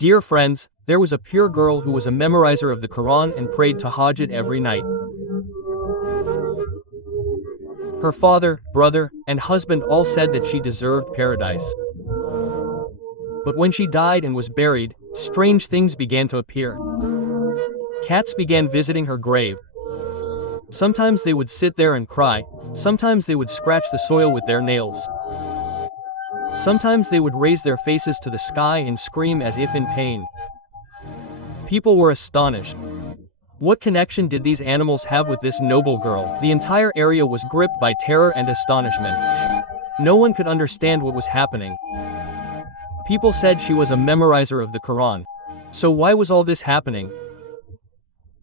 Dear friends, there was a pure girl who was a memorizer of the Quran and prayed tahajjud every night. Her father, brother, and husband all said that she deserved paradise. But when she died and was buried, strange things began to appear. Cats began visiting her grave. Sometimes they would sit there and cry, sometimes they would scratch the soil with their nails. Sometimes they would raise their faces to the sky and scream as if in pain. People were astonished. What connection did these animals have with this noble girl? The entire area was gripped by terror and astonishment. No one could understand what was happening. People said she was a memorizer of the Quran. So why was all this happening?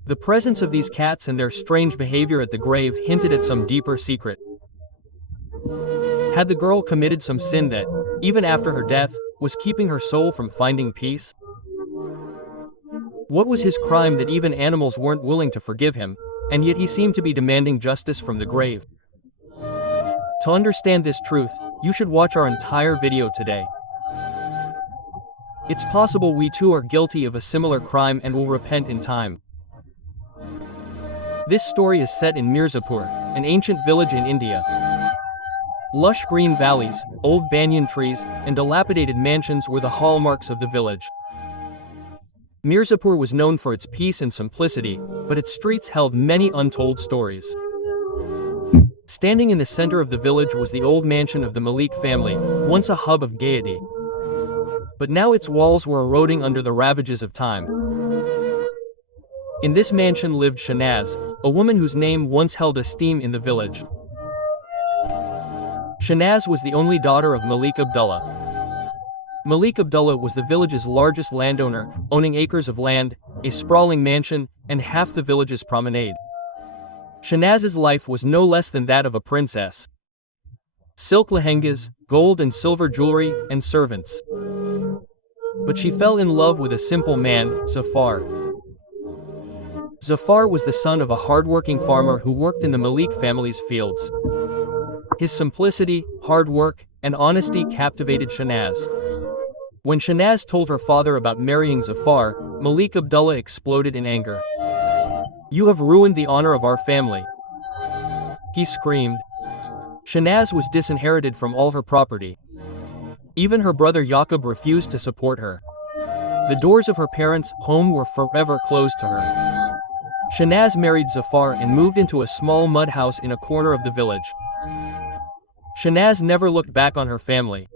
The presence of these cats and their strange behavior at the grave hinted at some deeper secret. Had the girl committed some sin that, even after her death, was keeping her soul from finding peace? What was his crime that even animals weren't willing to forgive him, and yet he seemed to be demanding justice from the grave? To understand this truth, you should watch our entire video today. It's possible we too are guilty of a similar crime and will repent in time. This story is set in Mirzapur, an ancient village in India. Lush green valleys, old banyan trees, and dilapidated mansions were the hallmarks of the village. Mirzapur was known for its peace and simplicity, but its streets held many untold stories. Standing in the center of the village was the old mansion of the Malik family, once a hub of gaiety. But now its walls were eroding under the ravages of time. In this mansion lived Shanaz, a woman whose name once held esteem in the village. Shanaz was the only daughter of Malik Abdullah. Malik Abdullah was the village's largest landowner, owning acres of land, a sprawling mansion, and half the village's promenade. Shanaz's life was no less than that of a princess. Silk lehengas, gold and silver jewelry, and servants. But she fell in love with a simple man, Zafar. Zafar was the son of a hard-working farmer who worked in the Malik family's fields. His simplicity, hard work, and honesty captivated Shanaz. When Shanaz told her father about marrying Zafar, Malik Abdullah exploded in anger. "You have ruined the honor of our family," he screamed. Shanaz was disinherited from all her property. Even her brother Yaqub refused to support her. The doors of her parents' home were forever closed to her. Shanaz married Zafar and moved into a small mud house in a corner of the village. Shanaz never looked back on her family.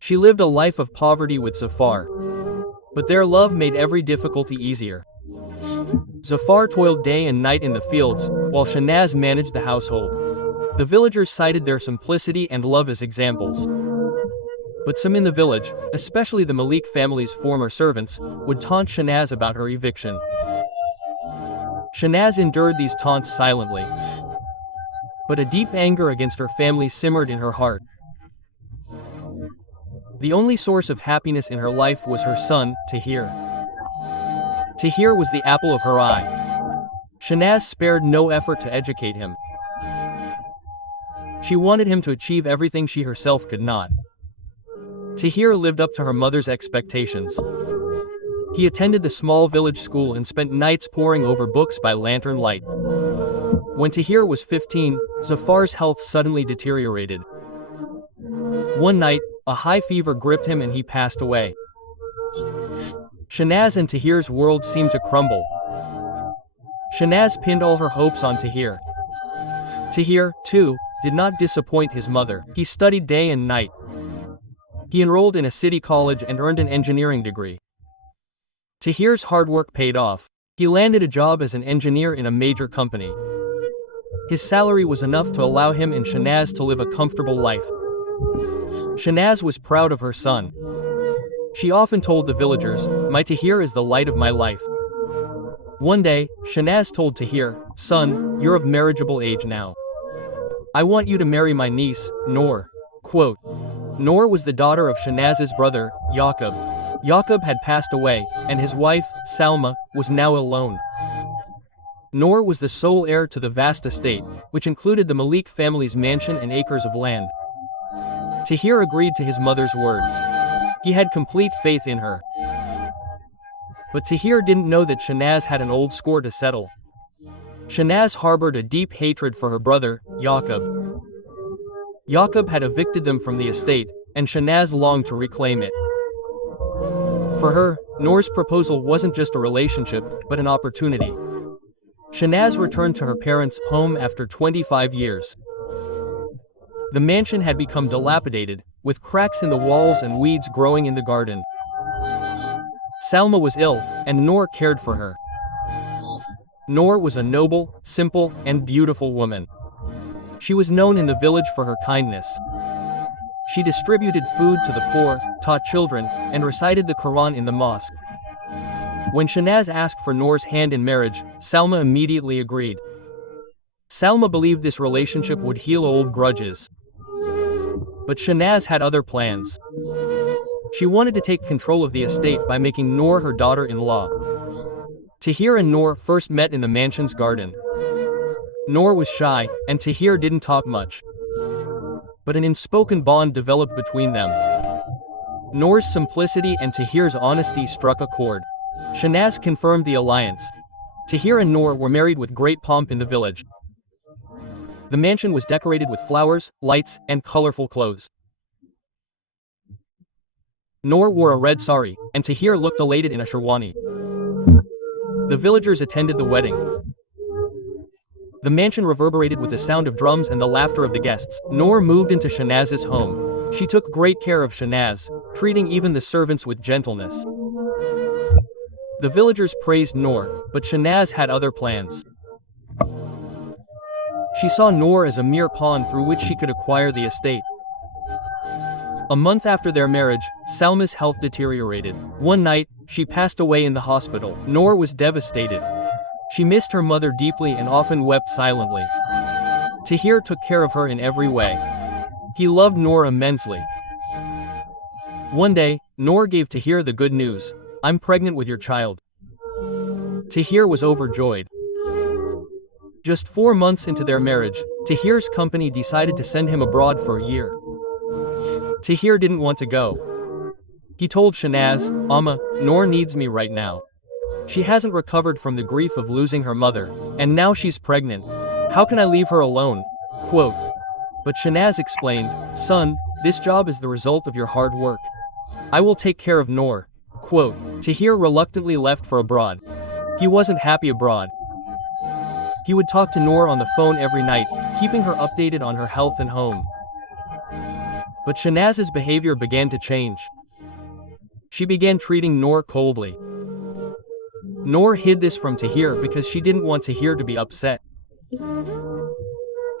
She lived a life of poverty with Zafar. But their love made every difficulty easier. Zafar toiled day and night in the fields, while Shanaz managed the household. The villagers cited their simplicity and love as examples. But some in the village, especially the Malik family's former servants, would taunt Shanaz about her eviction. Shanaz endured these taunts silently. But a deep anger against her family simmered in her heart. The only source of happiness in her life was her son, Tahir. Tahir was the apple of her eye. Shanaz spared no effort to educate him. She wanted him to achieve everything she herself could not. Tahir lived up to her mother's expectations. He attended the small village school and spent nights poring over books by lantern light. When Tahir was 15, Zafar's health suddenly deteriorated. One night, a high fever gripped him and he passed away. Shanaz and Tahir's world seemed to crumble. Shanaz pinned all her hopes on Tahir. Tahir, too, did not disappoint his mother. He studied day and night. He enrolled in a city college and earned an engineering degree. Tahir's hard work paid off. He landed a job as an engineer in a major company. His salary was enough to allow him and Shanaz to live a comfortable life. Shanaz was proud of her son. She often told the villagers, "My Tahir is the light of my life." One day, Shanaz told Tahir, "Son, you're of marriageable age now. I want you to marry my niece, Noor." Quote. Noor was the daughter of Shanaz's brother, Yaqub. Yaqub had passed away, and his wife, Salma, was now alone. Noor was the sole heir to the vast estate, which included the Malik family's mansion and acres of land. Tahir agreed to his mother's words. He had complete faith in her. But Tahir didn't know that Shanaz had an old score to settle. Shanaz harbored a deep hatred for her brother, Yaqub. Yaqub had evicted them from the estate, and Shanaz longed to reclaim it. For her, Noor's proposal wasn't just a relationship, but an opportunity. Shanaz returned to her parents' home after 25 years. The mansion had become dilapidated, with cracks in the walls and weeds growing in the garden. Salma was ill, and Noor cared for her. Noor was a noble, simple, and beautiful woman. She was known in the village for her kindness. She distributed food to the poor, taught children, and recited the Quran in the mosque. When Shanaz asked for Noor's hand in marriage, Salma immediately agreed. Salma believed this relationship would heal old grudges. But Shanaz had other plans. She wanted to take control of the estate by making Noor her daughter-in-law. Tahir and Noor first met in the mansion's garden. Noor was shy, and Tahir didn't talk much. But an unspoken bond developed between them. Noor's simplicity and Tahir's honesty struck a chord. Shanaz confirmed the alliance. Tahir and Noor were married with great pomp in the village. The mansion was decorated with flowers, lights, and colorful clothes. Noor wore a red sari, and Tahir looked elated in a sherwani. The villagers attended the wedding. The mansion reverberated with the sound of drums and the laughter of the guests. Noor moved into Shanaz's home. She took great care of Shanaz, treating even the servants with gentleness. The villagers praised Noor, but Shanaz had other plans. She saw Noor as a mere pawn through which she could acquire the estate. A month after their marriage, Salma's health deteriorated. One night, she passed away in the hospital. Noor was devastated. She missed her mother deeply and often wept silently. Tahir took care of her in every way. He loved Noor immensely. One day, Noor gave Tahir the good news: "I'm pregnant with your child." Tahir was overjoyed. Just 4 months into their marriage, Tahir's company decided to send him abroad for a year. Tahir didn't want to go. He told Shanaz, "Amma, Noor needs me right now. She hasn't recovered from the grief of losing her mother, and now she's pregnant. How can I leave her alone?" Quote. But Shanaz explained, "Son, this job is the result of your hard work. I will take care of Noor." Quote. Tahir reluctantly left for abroad. He wasn't happy abroad. He would talk to Noor on the phone every night, keeping her updated on her health and home. But Shanaz's behavior began to change. She began treating Noor coldly. Noor hid this from Tahir because she didn't want Tahir to be upset.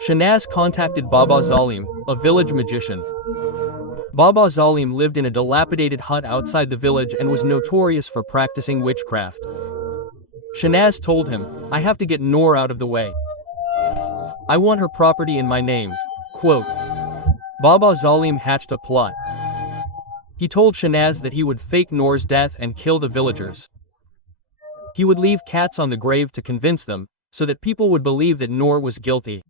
Shanaz contacted Baba Zalim, a village magician. Baba Zalim lived in a dilapidated hut outside the village and was notorious for practicing witchcraft. Shanaz told him, "I have to get Noor out of the way. I want her property in my name." Quote. Baba Zalim hatched a plot. He told Shanaz that he would fake Noor's death and kill the villagers. He would leave cats on the grave to convince them, so that people would believe that Noor was guilty.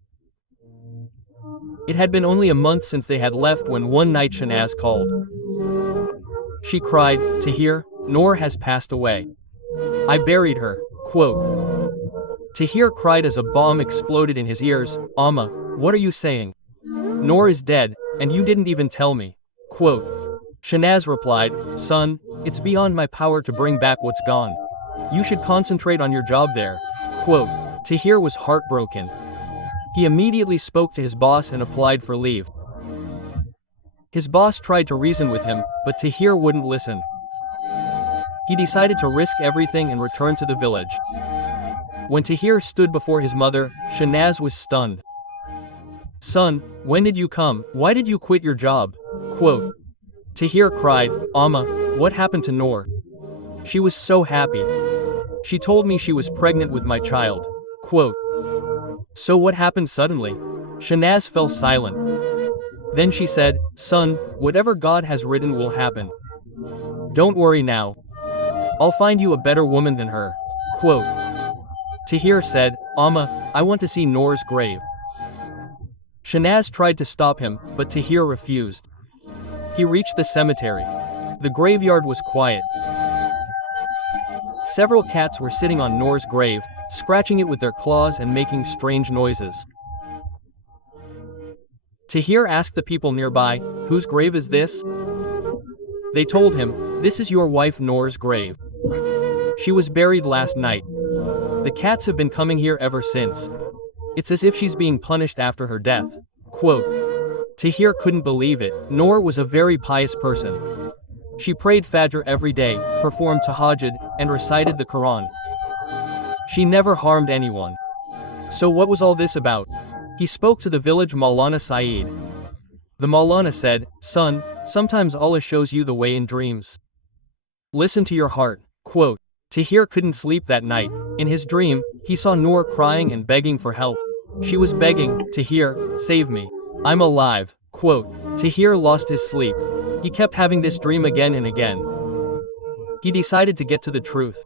It had been only a month since they had left when one night Shanaz called. She cried, "Tahir, Noor has passed away. I buried her." Quote. Tahir cried as a bomb exploded in his ears. "Amma, what are you saying? Noor is dead, and you didn't even tell me." Quote. Shanaz replied, "Son, it's beyond my power to bring back what's gone. You should concentrate on your job there." Quote. Tahir was heartbroken. He immediately spoke to his boss and applied for leave. His boss tried to reason with him, but Tahir wouldn't listen. He decided to risk everything and return to the village. When Tahir stood before his mother, Shanaz was stunned. "Son, when did you come? Why did you quit your job?" Quote. Tahir cried, "Amma, what happened to Noor? She was so happy. She told me she was pregnant with my child." Quote. "So what happened suddenly?" Shanaz fell silent. Then she said, "Son, whatever God has written will happen. Don't worry now. I'll find you a better woman than her." Quote. Tahir said, "Amma, I want to see Noor's grave." Shanaz tried to stop him, but Tahir refused. He reached the cemetery. The graveyard was quiet. Several cats were sitting on Noor's grave, scratching it with their claws and making strange noises. Tahir asked the people nearby, "Whose grave is this?" They told him, "This is your wife Noor's grave. She was buried last night. The cats have been coming here ever since. It's as if she's being punished after her death." Quote. Tahir couldn't believe it. Noor was a very pious person. She prayed Fajr every day, performed tahajjud, and recited the Quran. She never harmed anyone. So what was all this about? He spoke to the village Maulana Saeed. The Maulana said, "Son, sometimes Allah shows you the way in dreams. Listen to your heart." Quote. Tahir couldn't sleep that night. In his dream, he saw Noor crying and begging for help. She was begging, "Tahir, save me. I'm alive." Quote. Tahir lost his sleep. He kept having this dream again and again. He decided to get to the truth.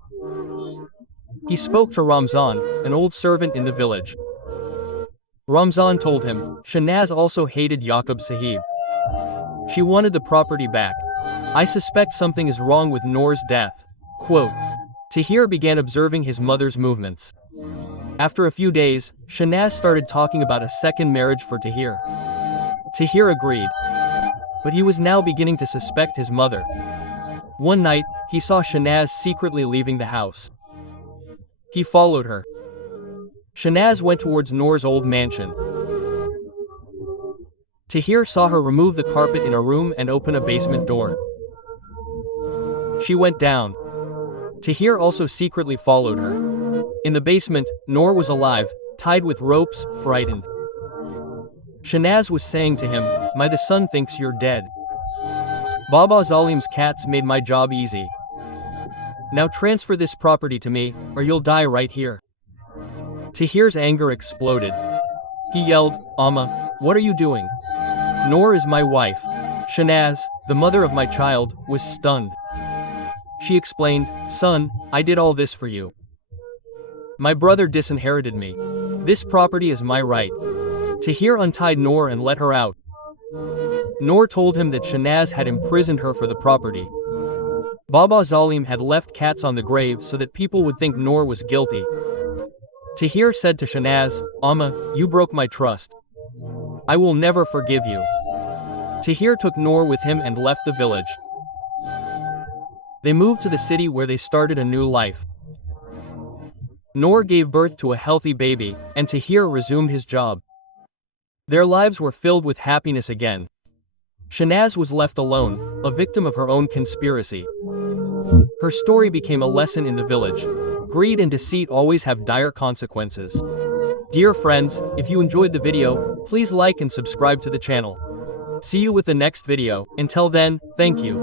He spoke to Ramzan, an old servant in the village. Ramzan told him, Shanaz also hated Yaqub Sahib. She wanted the property back. I suspect something is wrong with Noor's death. Quote. Tahir began observing his mother's movements. After a few days, Shanaz started talking about a second marriage for Tahir. Tahir agreed. But he was now beginning to suspect his mother. One night, he saw Shanaz secretly leaving the house. He followed her. Shanaz went towards Noor's old mansion. Tahir saw her remove the carpet in a room and open a basement door. She went down. Tahir also secretly followed her. In the basement, Noor was alive, tied with ropes, frightened. Shanaz was saying to him, "My the son thinks you're dead. Baba Zalim's cats made my job easy. Now transfer this property to me, or you'll die right here." Tahir's anger exploded. He yelled, "Amma, what are you doing? Noor is my wife." Shanaz, the mother of my child, was stunned. She explained, "Son, I did all this for you. My brother disinherited me. This property is my right." Tahir untied Noor and let her out. Noor told him that Shanaz had imprisoned her for the property. Baba Zalim had left cats on the grave so that people would think Noor was guilty. Tahir said to Shanaz, "Amma, you broke my trust. I will never forgive you." Tahir took Noor with him and left the village. They moved to the city where they started a new life. Noor gave birth to a healthy baby, and Tahir resumed his job. Their lives were filled with happiness again. Shanaz was left alone, a victim of her own conspiracy. Her story became a lesson in the village. Greed and deceit always have dire consequences. Dear friends, if you enjoyed the video, please like and subscribe to the channel. See you with the next video. Until then, thank you.